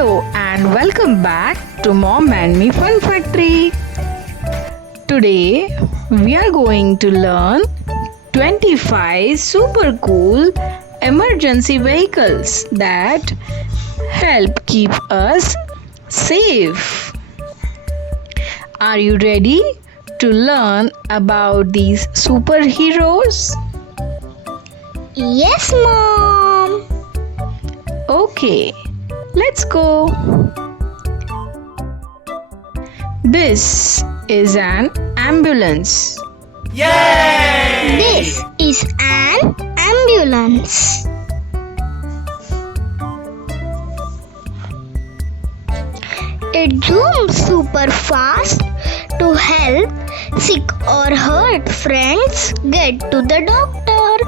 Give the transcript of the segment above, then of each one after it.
Hello and welcome back to Mom and Me Fun Factory. Today we are going to learn 25 super cool emergency vehicles that help keep us safe. Are you ready to learn about these superheroes? Yes, Mom. Okay, let's go. This is an ambulance. Yay! This is an ambulance. It zooms super fast to help sick or hurt friends get to the doctor.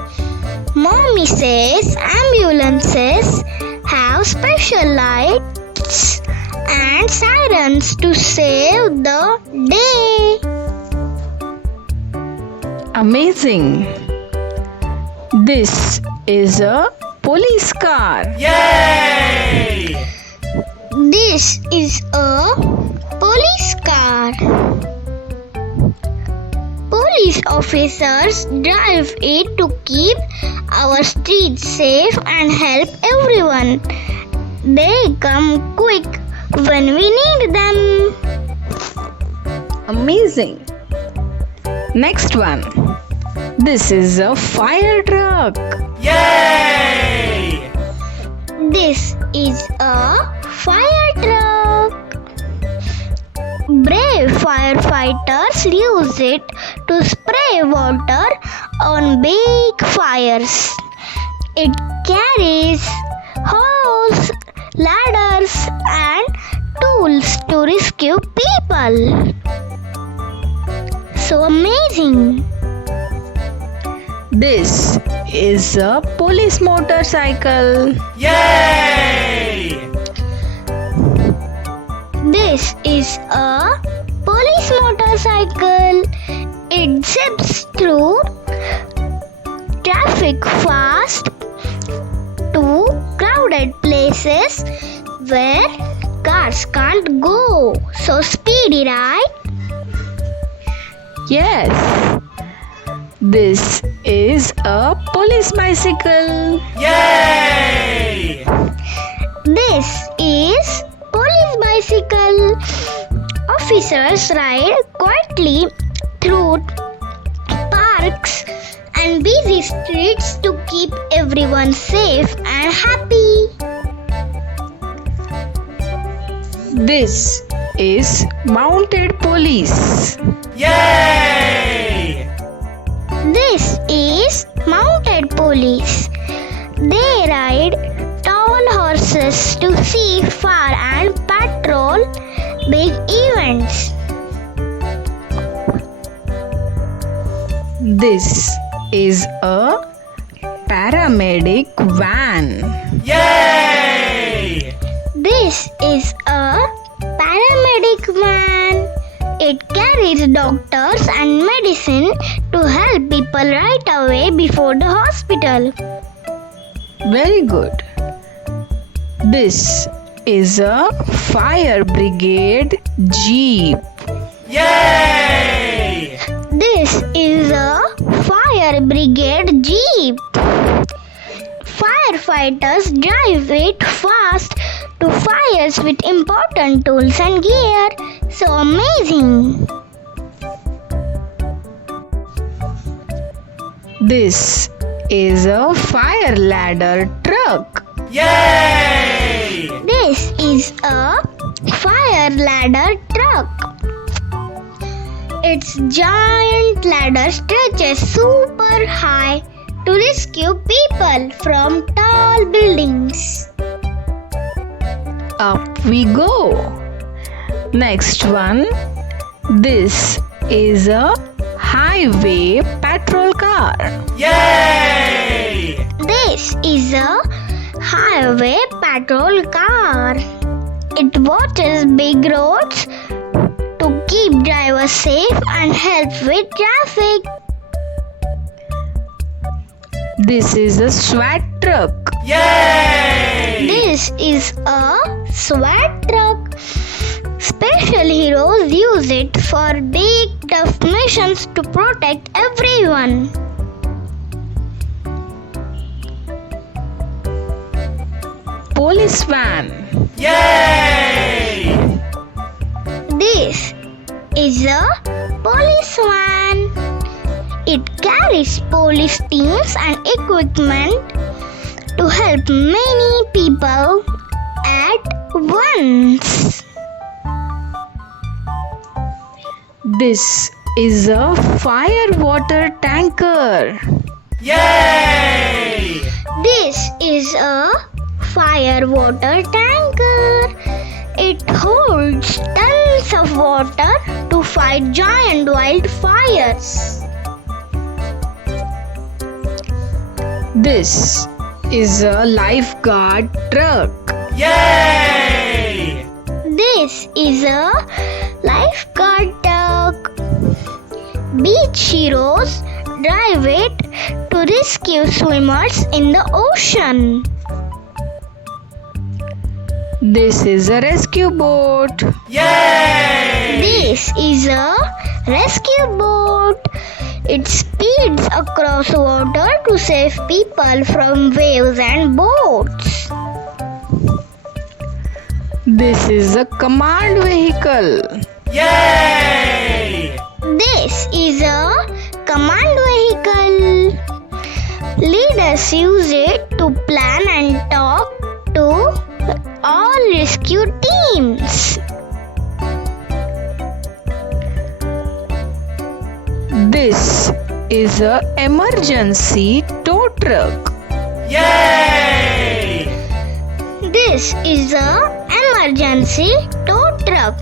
Mommy says ambulances have special lights and sirens to save the day. Amazing. This is a police car. Yay! This is a police car. Police officers drive it to keep our streets safe and help everyone. They come quick when we need them. Amazing. Next one. This is a fire truck. Yay! This is a fire truck. Brave firefighters use it to spray water on big fires. It carries hose, ladders, and tools to rescue people. So amazing! This is a police motorcycle. Yay! This is a police motorcycle. It zips through traffic fast to crowded places where cars can't go. So speedy, right? Yes. This is a police bicycle. Yay! This is police bicycle. Officers ride quietly through parks and busy streets to keep everyone safe and happy. This is mounted police. Yay! This is mounted police. They ride tall horses to see far and patrol big events. This is a paramedic van. Yay! This is a paramedic van. It carries doctors and medicine to help people right away before the hospital. Very good. This is a fire brigade jeep. Yay! This is a fire brigade jeep. Firefighters drive it fast to fires with important tools and gear. So amazing! This is a fire ladder truck. Yay! This is a fire ladder truck. Its giant ladder stretches super high to rescue people from tall buildings. Up we go. Next one. This is a highway patrol car. Yay! This is a highway patrol car. It watches big roads to keep drivers safe and help with traffic. This is a SWAT truck. Yay! This is a SWAT Truck. Special heroes use it for big tough missions to protect everyone. Police van. Yay! This is a police van. It carries police teams and equipment to help many people at once. This is a fire water tanker. Yay! This is a fire water tanker. It holds tons of water to fight giant wildfires. This is a lifeguard truck. Yay! This is a lifeguard truck. Beach heroes drive it to rescue swimmers in the ocean. This is a rescue boat. Yay! This is a rescue boat. It speeds across water to save people from waves and boats. This is a command vehicle. Yay! This is a command vehicle. Leaders use it to plan and talk to all rescue teams. This is a emergency tow truck. Yay! This is a emergency tow truck.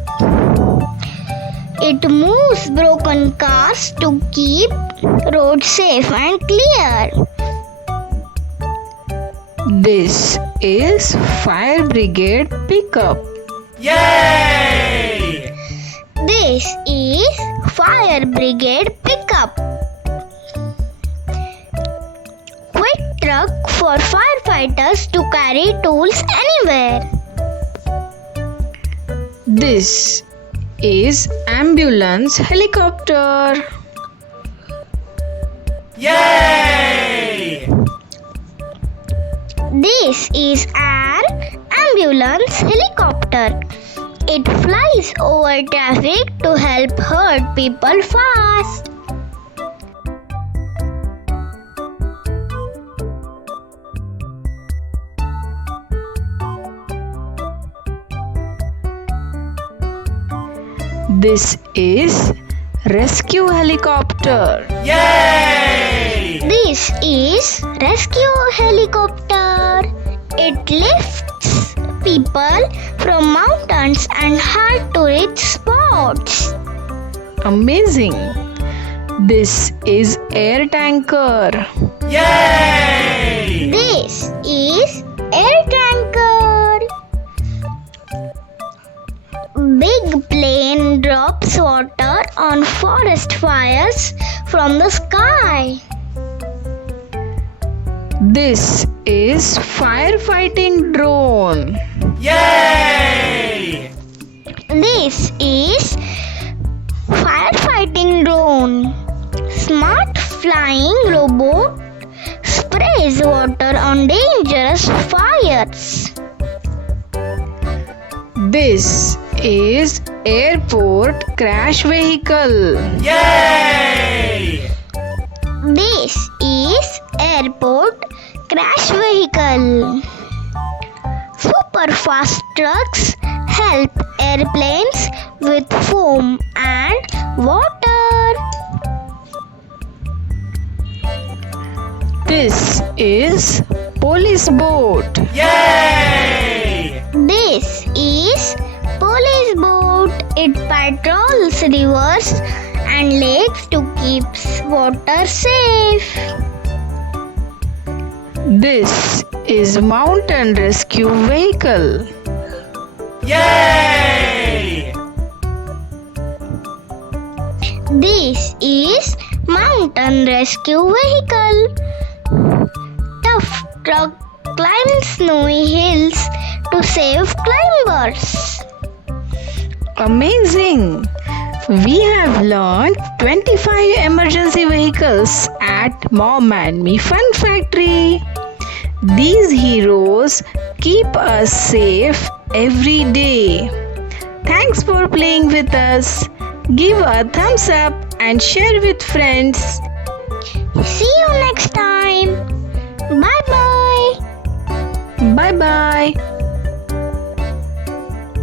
It moves broken cars to keep roads safe and clear. This is fire brigade pickup. Yay! This is fire brigade pickup. Quick truck for firefighters to carry tools anywhere. This is ambulance helicopter. Yay! This is an ambulance helicopter. It flies over traffic to help hurt people fast. This is rescue helicopter. Yay! This is rescue helicopter. It lifts people from mountains and hard to reach spots. Amazing. This is air tanker. Yay! This is air tanker. Big plane drops water on forest fires from the sky. This is firefighting drone. Yay! This is firefighting drone. Smart flying robot sprays water on dangerous fires. This is airport crash vehicle. Yay! This is airport crash vehicle. Super fast trucks help airplanes with foam and water. This is police boat. Yay! This is police boat. It patrols rivers and lakes to keep water safe. This is mountain rescue vehicle. Yay! This is mountain rescue vehicle. Tough truck climbs snowy hills to save climbers. toddlers. Amazing! We have learned 25 emergency vehicles at Mom and Me Fun Factory. These heroes keep us safe every day. Thanks for playing with us. Give a thumbs up and share with friends.